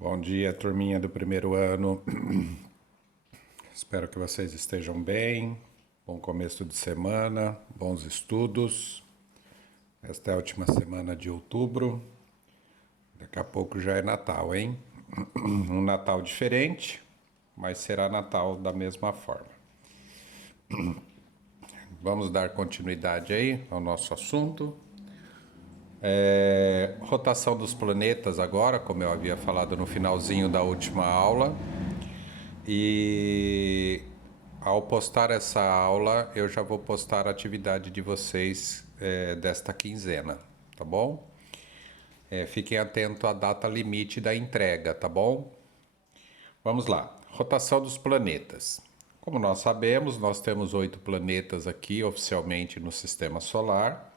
Bom dia, turminha do primeiro ano. Espero que vocês estejam bem. Bom começo de semana, bons estudos. Esta é a última semana de outubro. Daqui a pouco já é Natal, hein? Um Natal diferente, mas será Natal da mesma forma. Vamos dar continuidade aí ao nosso assunto. Rotação dos planetas agora, como eu havia falado no finalzinho da última aula. E ao postar essa aula, eu já vou postar a atividade de vocês desta quinzena, tá bom? Fiquem atentos à data limite da entrega, tá bom? Vamos lá. Rotação dos planetas. Como nós sabemos, nós temos 8 planetas aqui oficialmente no Sistema Solar.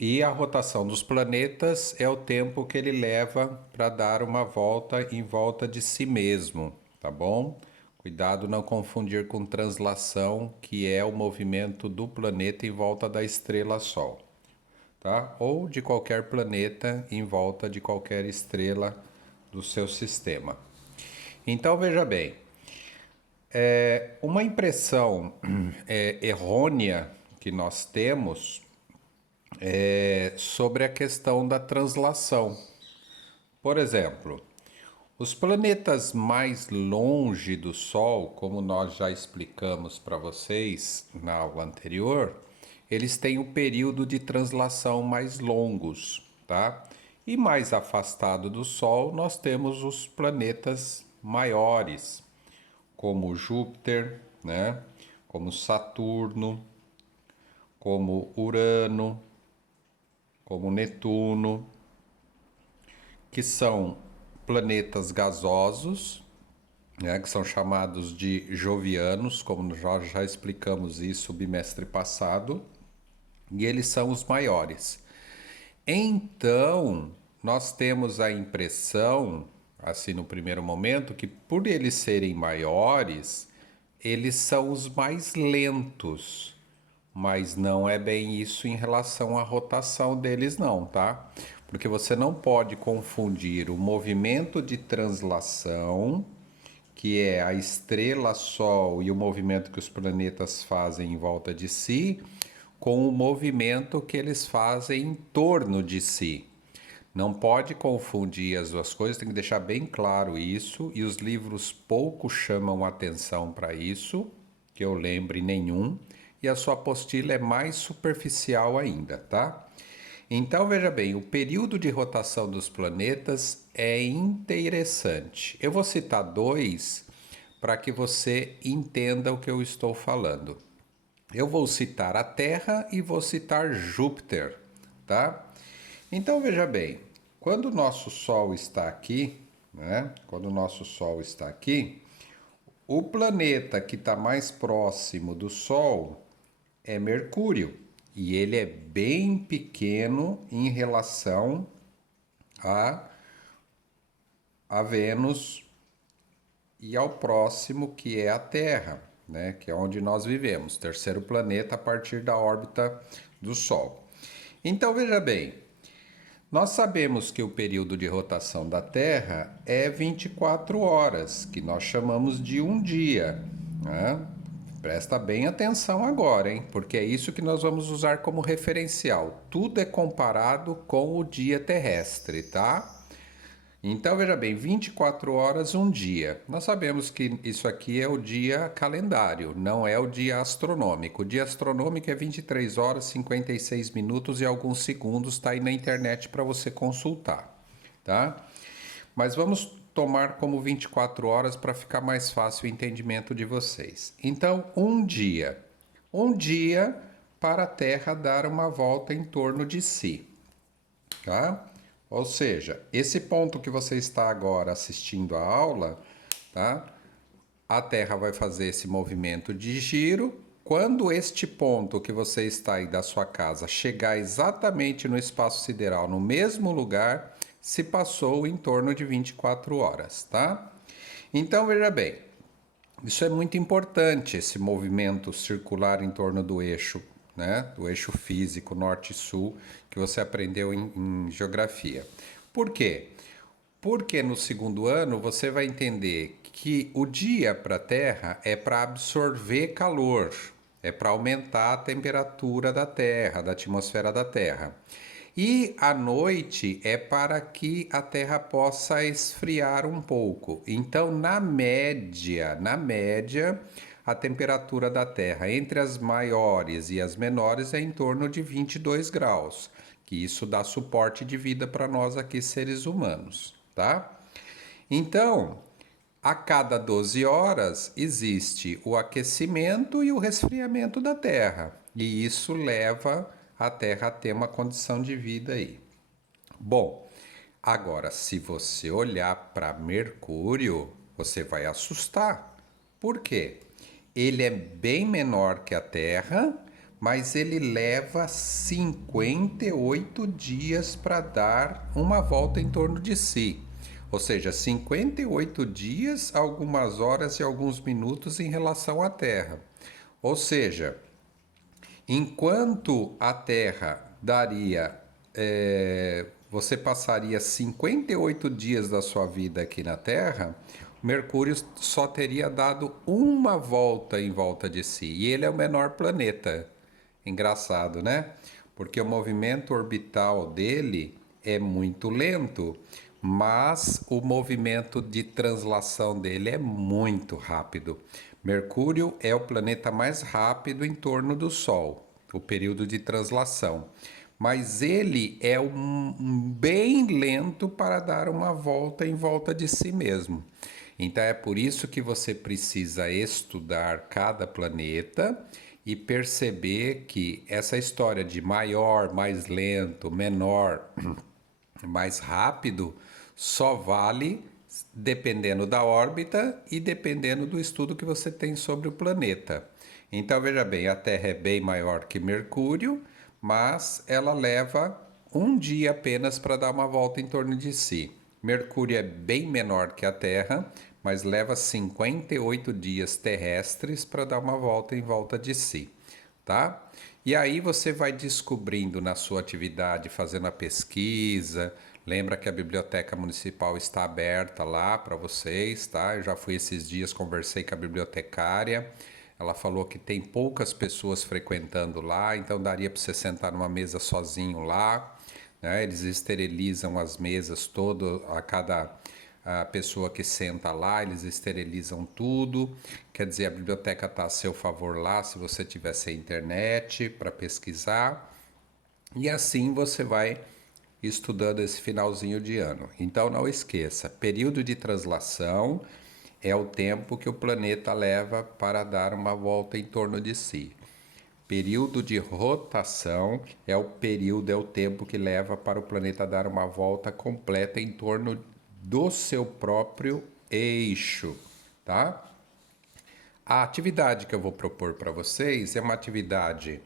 E a rotação dos planetas é o tempo que ele leva para dar uma volta em volta de si mesmo, tá bom? Cuidado não confundir com translação, que é o movimento do planeta em volta da estrela Sol, tá? Ou de qualquer planeta em volta de qualquer estrela do seu sistema. Então veja bem, uma impressão errônea que nós temos sobre a questão da translação. Por exemplo, os planetas mais longe do Sol, como nós já explicamos para vocês na aula anterior, eles têm o período de translação mais longos, tá? E mais afastado do Sol, nós temos os planetas maiores, como Júpiter, né? Como Saturno, como Urano, como Netuno, que são planetas gasosos, né, que são chamados de jovianos, como nós já explicamos isso no bimestre passado, e eles são os maiores. Então, nós temos a impressão, assim no primeiro momento, que por eles serem maiores, eles são os mais lentos. Mas não é bem isso em relação à rotação deles, não, tá? Porque você não pode confundir o movimento de translação, que é a estrela Sol e o movimento que os planetas fazem em volta de si, com o movimento que eles fazem em torno de si. Não pode confundir as duas coisas, tem que deixar bem claro isso, e os livros pouco chamam atenção para isso, que eu lembre nenhum, e a sua apostila é mais superficial ainda, tá? Então veja bem, o período de rotação dos planetas é interessante. Eu vou citar dois para que você entenda o que eu estou falando. Eu vou citar a Terra e vou citar Júpiter, tá? Então veja bem, quando o nosso Sol está aqui, né? Quando o nosso Sol está aqui, o planeta que está mais próximo do Sol é Mercúrio. E ele é bem pequeno em relação a, a Vênus e ao próximo, que é a Terra, né? Que é onde nós vivemos, terceiro planeta a partir da órbita do Sol. Então veja bem, nós sabemos que o período de rotação da Terra é 24 horas, que nós chamamos de um dia, né? Presta bem atenção agora, hein? Porque é isso que nós vamos usar como referencial. Tudo é comparado com o dia terrestre, tá? Então veja bem, 24 horas, um dia. Nós sabemos que isso aqui é o dia calendário, não é o dia astronômico. O dia astronômico é 23 horas, 56 minutos e alguns segundos, está aí na internet para você consultar, tá? Mas vamos tomar como 24 horas para ficar mais fácil o entendimento de vocês. Então, um dia. Um dia para a Terra dar uma volta em torno de si, tá? Ou seja, esse ponto que você está agora assistindo a aula, tá? A Terra vai fazer esse movimento de giro. Quando este ponto que você está aí da sua casa chegar exatamente no espaço sideral, no mesmo lugar, se passou em torno de 24 horas, tá? Então veja bem, isso é muito importante, esse movimento circular em torno do eixo, né? Do eixo físico norte-sul que você aprendeu em geografia. Por quê? Porque no segundo ano você vai entender que o dia para a Terra é para absorver calor, é para aumentar a temperatura da Terra, da atmosfera da Terra. E a noite é para que a Terra possa esfriar um pouco. Então, na média, a temperatura da Terra entre as maiores e as menores é em torno de 22 graus, que isso dá suporte de vida para nós aqui seres humanos, tá? Então, a cada 12 horas existe o aquecimento e o resfriamento da Terra, e isso leva a Terra a ter uma condição de vida aí. Bom, agora se você olhar para Mercúrio, você vai assustar. Por quê? Ele é bem menor que a Terra, mas ele leva 58 dias para dar uma volta em torno de si. Ou seja, 58 dias, algumas horas e alguns minutos em relação à Terra. Ou seja, enquanto a Terra daria, você passaria 58 dias da sua vida aqui na Terra, Mercúrio só teria dado uma volta em volta de si. E ele é o menor planeta. Engraçado, né? Porque o movimento orbital dele é muito lento, mas o movimento de translação dele é muito rápido. Mercúrio é o planeta mais rápido em torno do Sol, o período de translação. Mas ele é bem lento para dar uma volta em volta de si mesmo. Então é por isso que você precisa estudar cada planeta e perceber que essa história de maior, mais lento, menor, mais rápido só vale dependendo da órbita e dependendo do estudo que você tem sobre o planeta. Então veja bem, a Terra é bem maior que Mercúrio, mas ela leva um dia apenas para dar uma volta em torno de si. Mercúrio é bem menor que a Terra, mas leva 58 dias terrestres para dar uma volta em volta de si, tá? E aí você vai descobrindo na sua atividade, fazendo a pesquisa. Lembra que a biblioteca municipal está aberta lá para vocês, tá? Eu já fui esses dias, conversei com a bibliotecária. Ela falou que tem poucas pessoas frequentando lá, então daria para você sentar numa mesa sozinho lá, né? Eles esterilizam as mesas todo a cada a pessoa que senta lá, eles esterilizam tudo. Quer dizer, a biblioteca está a seu favor lá, se você tiver sem internet para pesquisar. E assim você vai estudando esse finalzinho de ano. Então não esqueça, período de translação é o tempo que o planeta leva para dar uma volta em torno de si. Período de rotação é o tempo que leva para o planeta dar uma volta completa em torno do seu próprio eixo, tá? A atividade que eu vou propor para vocês é uma atividade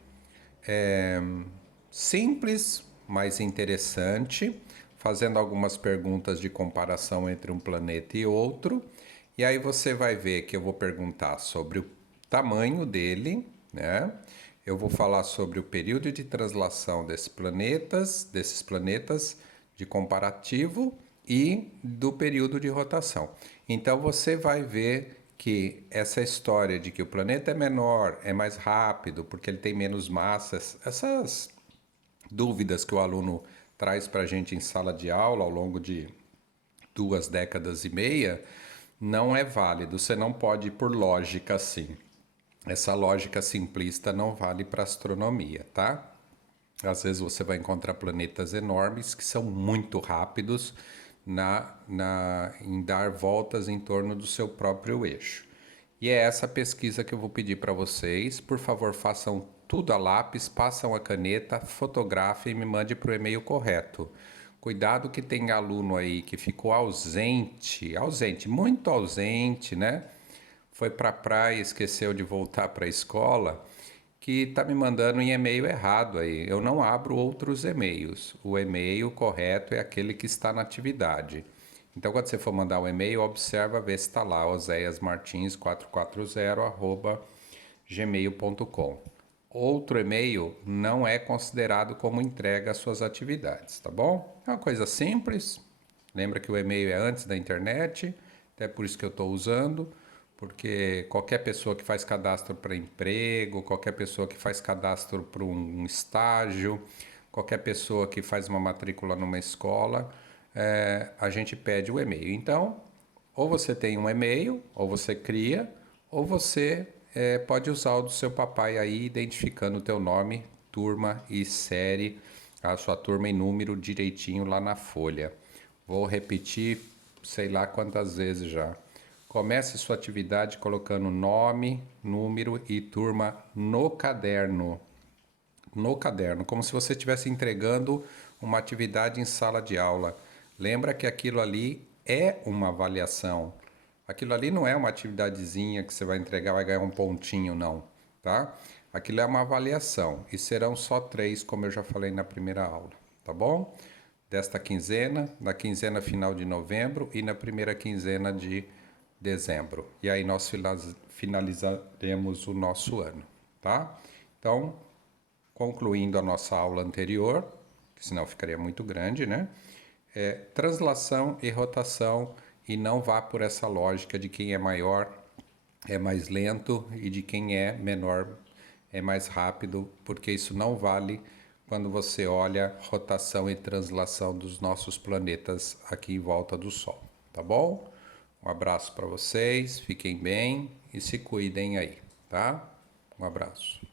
simples, mas interessante, fazendo algumas perguntas de comparação entre um planeta e outro. E aí você vai ver que eu vou perguntar sobre o tamanho dele, né? Eu vou falar sobre o período de translação desses planetas de comparativo e do período de rotação. Então você vai ver que essa história de que o planeta é menor, é mais rápido, porque ele tem menos massas, essas dúvidas que o aluno traz para a gente em sala de aula ao longo de 2 décadas e meia, não é válido. Você não pode ir por lógica assim. Essa lógica simplista não vale para astronomia, tá? Às vezes você vai encontrar planetas enormes que são muito rápidos em dar voltas em torno do seu próprio eixo. E é essa pesquisa que eu vou pedir para vocês. Por favor, façam tudo a lápis, passam a caneta, fotografem e me mande para o e-mail correto. Cuidado que tem aluno aí que ficou ausente, muito ausente, né? Foi para a praia, esqueceu de voltar para a escola, que está me mandando em e-mail errado aí. Eu não abro outros e-mails. O e-mail correto é aquele que está na atividade. Então, quando você for mandar um e-mail, observa ver se está lá, oséiasmartins440@gmail.com. Outro e-mail não é considerado como entrega às suas atividades, tá bom? É uma coisa simples, Lembra que o e-mail é antes da internet, até por isso que eu estou usando, porque qualquer pessoa que faz cadastro para emprego, qualquer pessoa que faz cadastro para um estágio, qualquer pessoa que faz uma matrícula numa escola, a gente pede o e-mail. Então, ou você tem um e-mail, ou você cria, ou você pode usar o do seu papai aí, identificando o teu nome, turma e série, a sua turma e número direitinho lá na folha. Vou repetir sei lá quantas vezes já. Comece sua atividade colocando nome, número e turma no caderno. No caderno, como se você estivesse entregando uma atividade em sala de aula. Lembra que aquilo ali é uma avaliação. Aquilo ali não é uma atividadezinha que você vai entregar, vai ganhar um pontinho, não, tá? Aquilo é uma avaliação e serão só 3, como eu já falei na primeira aula, tá bom? Desta quinzena, na quinzena final de novembro e na primeira quinzena de dezembro. E aí nós finalizaremos o nosso ano, tá? Então, concluindo a nossa aula anterior, que senão ficaria muito grande, né? Translação e rotação, e não vá por essa lógica de quem é maior é mais lento e de quem é menor é mais rápido, porque isso não vale quando você olha rotação e translação dos nossos planetas aqui em volta do Sol, tá bom? Um abraço para vocês, fiquem bem e se cuidem aí, tá? Um abraço.